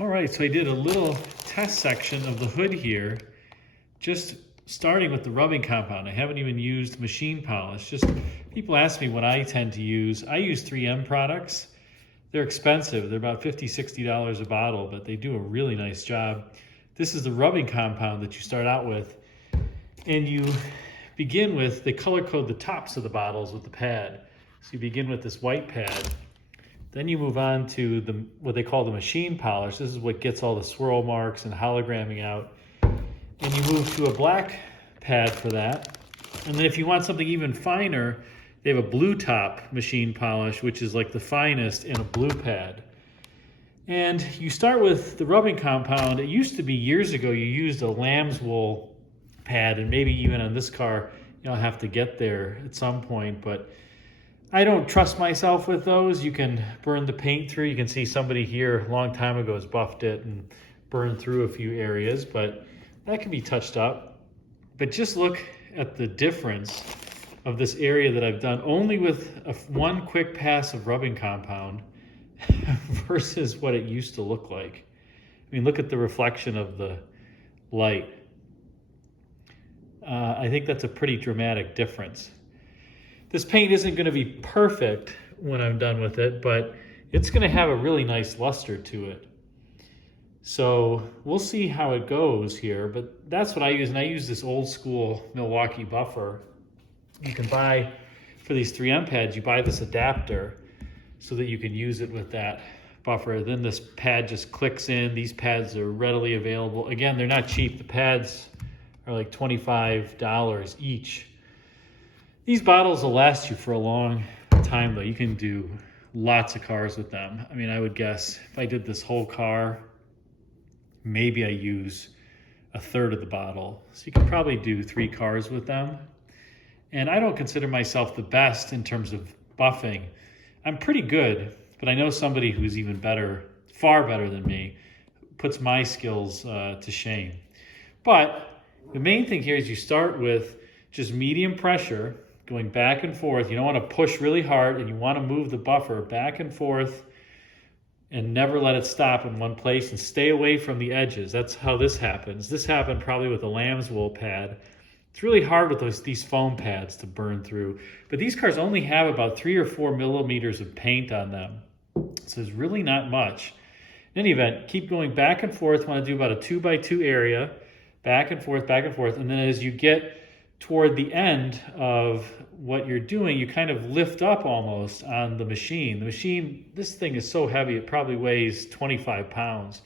All right, so I did a little test section of the hood here, just starting with the rubbing compound. I haven't even used machine polish. Just people ask me what I tend to use. I use 3M products. They're expensive. They're about $50, $60 a bottle, but they do a really nice job. This is the rubbing compound that you start out with. And you begin with, they color code the tops of the bottles with the pad. So you begin with this white pad. Then you move on to what they call the machine polish. This is what gets all the swirl marks and hologramming out. And you move to a black pad for that. And then if you want something even finer, they have a blue top machine polish, which is like the finest in a blue pad. And you start with the rubbing compound. It used to be years ago, you used a lamb's wool pad, and maybe even on this car, you'll have to get there at some point, but I don't trust myself with those. You can burn the paint through. You can see somebody here a long time ago has buffed it and burned through a few areas, but that can be touched up. But just look at the difference of this area that I've done only with one quick pass of rubbing compound versus what it used to look like. I mean, look at the reflection of the light. I think that's a pretty dramatic difference. This paint isn't going to be perfect when I'm done with it, but it's going to have a really nice luster to it. So we'll see how it goes here, but that's what I use. And I use this old school Milwaukee buffer. You can buy, for these 3M pads, you buy this adapter so that you can use it with that buffer. Then this pad just clicks in. These pads are readily available. Again, they're not cheap. The pads are like $25 each. These bottles will last you for a long time though. You can do lots of cars with them. I mean, I would guess if I did this whole car, maybe I use a third of the bottle. So you can probably do 3 cars with them. And I don't consider myself the best in terms of buffing. I'm pretty good, but I know somebody who's even better, far better than me, puts my skills to shame. But the main thing here is you start with just medium pressure, going back and forth. You don't want to push really hard, and you want to move the buffer back and forth and never let it stop in one place, and stay away from the edges. That's how this happens. This happened probably with a lamb's wool pad. It's really hard with these foam pads to burn through, but these cars only have about 3 or 4 millimeters of paint on them. So there's really not much. In any event, keep going back and forth. Want to do about a 2x2 area, back and forth, and then as you get toward the end of what you're doing, you kind of lift up almost on the machine. The machine, this thing is so heavy, it probably weighs 25 pounds.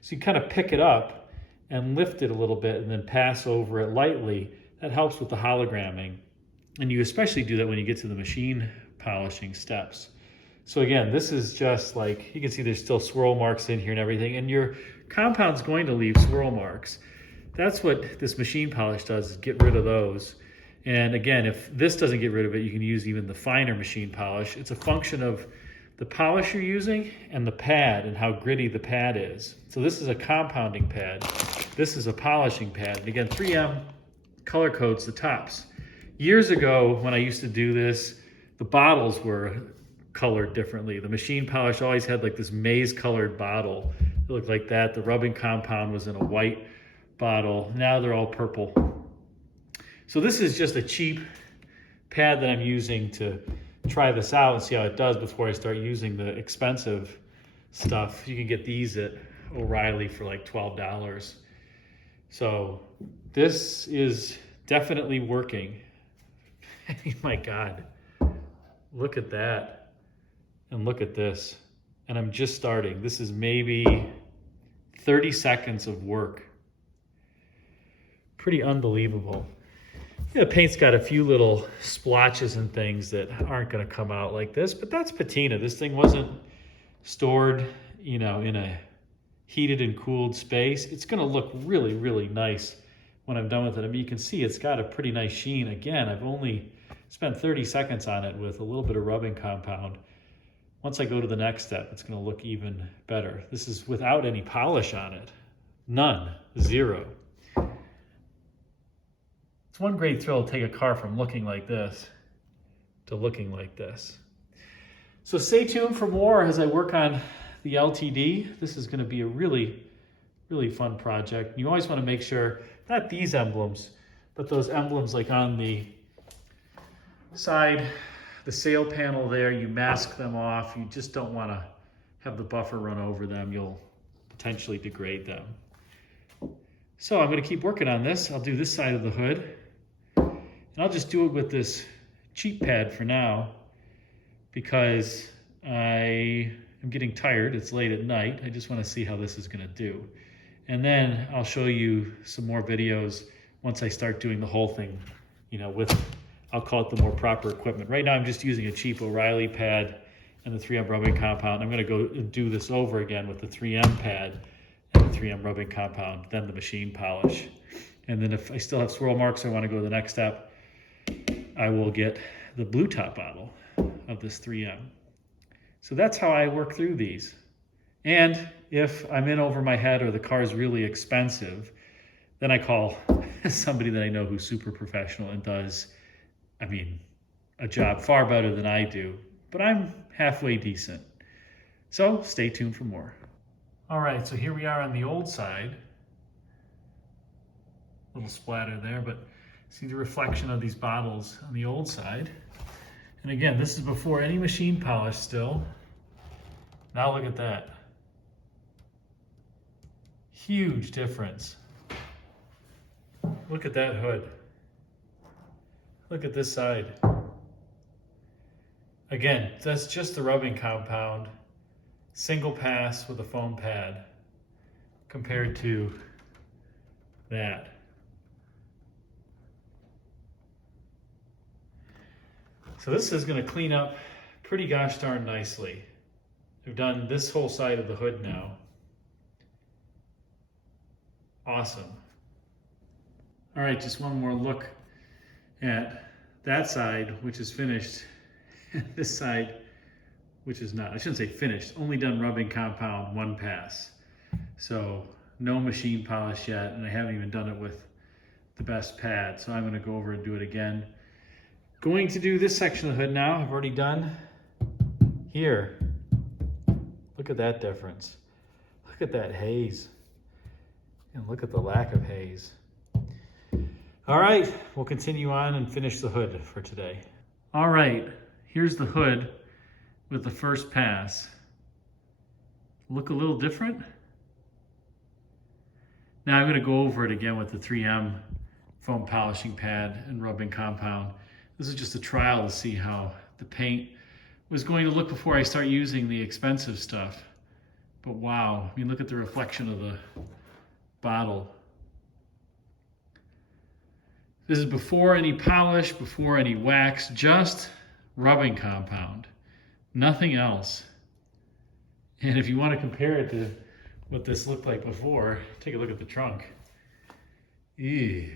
So you kind of pick it up and lift it a little bit and then pass over it lightly. That helps with the hologramming. And you especially do that when you get to the machine polishing steps. So again, this is just like, you can see there's still swirl marks in here and everything, and your compound's going to leave swirl marks. That's what this machine polish does, is get rid of those. And again, if this doesn't get rid of it, you can use even the finer machine polish. It's a function of the polish you're using and the pad and how gritty the pad is. So this is a compounding pad. This is a polishing pad. And again, 3M color codes the tops. Years ago, when I used to do this, the bottles were colored differently. The machine polish always had like this maize colored bottle. It looked like that. The rubbing compound was in a white bottle. Now they're all purple. So this is just a cheap pad that I'm using to try this out and see how it does before I start using the expensive stuff. You can get these at O'Reilly for like $12. So this is definitely working. I mean, my God, look at that. And look at this. And I'm just starting. This is maybe 30 seconds of work. Pretty unbelievable. Yeah, the paint's got a few little splotches and things that aren't going to come out like this, but that's patina. This thing wasn't stored, in a heated and cooled space. It's going to look really, really nice when I'm done with it. I mean, you can see it's got a pretty nice sheen. Again, I've only spent 30 seconds on it with a little bit of rubbing compound. Once I go to the next step, it's going to look even better. This is without any polish on it. None. Zero. It's one great thrill to take a car from looking like this to looking like this. So stay tuned for more as I work on the LTD, this is going to be a really, really fun project. You always want to make sure, not these emblems, but those emblems like on the side, the sail panel there, you mask them off. You just don't want to have the buffer run over them. You'll potentially degrade them. So I'm going to keep working on this. I'll do this side of the hood. And I'll just do it with this cheap pad for now because I am getting tired. It's late at night. I just want to see how this is going to do. And then I'll show you some more videos once I start doing the whole thing, you know, with, I'll call it the more proper equipment. Right now I'm just using a cheap O'Reilly pad and the 3M rubbing compound. I'm going to go and do this over again with the 3M pad and the 3M rubbing compound, then the machine polish. And then if I still have swirl marks, I want to go to the next step, I will get the blue top bottle of this 3M. So that's how I work through these. And if I'm in over my head or the car is really expensive, then I call somebody that I know who's super professional and does, I mean, a job far better than I do, but I'm halfway decent. So stay tuned for more. All right, so here we are on the old side. Little splatter there, but see the reflection of these bottles on the old side. And again, this is before any machine polish still. Now look at that. Huge difference. Look at that hood. Look at this side. Again, that's just the rubbing compound, single pass with a foam pad compared to that. So this is going to clean up pretty gosh darn nicely. I've done this whole side of the hood now. Awesome. All right, just one more look at that side, which is finished, and this side, which is not. I shouldn't say finished, only done rubbing compound, one pass. So no machine polish yet, and I haven't even done it with the best pad. So I'm going to go over and do it again. Going to do this section of the hood now. I've already done here. Look at that difference. Look at that haze. And look at the lack of haze. All right, we'll continue on and finish the hood for today. All right, here's the hood with the first pass. Look a little different? Now I'm going to go over it again with the 3M foam polishing pad and rubbing compound. This is just a trial to see how the paint was going to look before I start using the expensive stuff. But wow, I mean, look at the reflection of the bottle. This is before any polish, before any wax, just rubbing compound, nothing else. And if you want to compare it to what this looked like before, take a look at the trunk. Ew.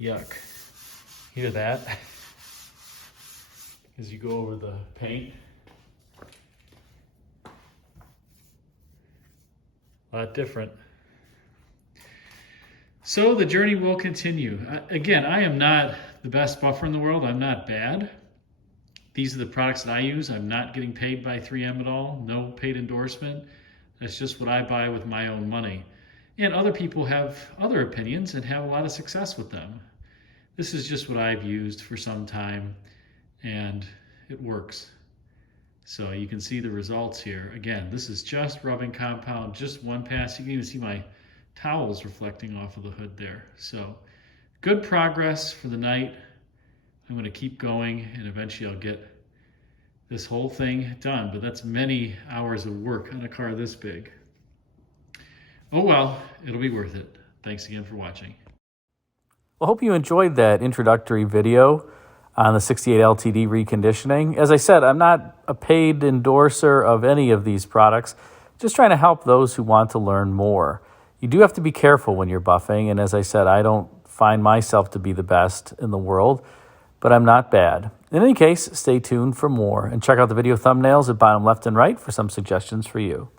Yuck. Hear that? As you go over the paint. A lot different. So the journey will continue. Again, I am not the best buffer in the world. I'm not bad. These are the products that I use. I'm not getting paid by 3M at all. No paid endorsement. That's just what I buy with my own money. And other people have other opinions and have a lot of success with them. This is just what I've used for some time, and it works. So you can see the results here. Again, this is just rubbing compound, just one pass. You can even see my towels reflecting off of the hood there. So good progress for the night. I'm going to keep going, and eventually I'll get this whole thing done. But that's many hours of work on a car this big. Oh well, it'll be worth it. Thanks again for watching. Well, I hope you enjoyed that introductory video on the 68 LTD reconditioning. As I said, I'm not a paid endorser of any of these products, just trying to help those who want to learn more. You do have to be careful when you're buffing, and as I said, I don't find myself to be the best in the world, but I'm not bad. In any case, stay tuned for more, and check out the video thumbnails at bottom left and right for some suggestions for you.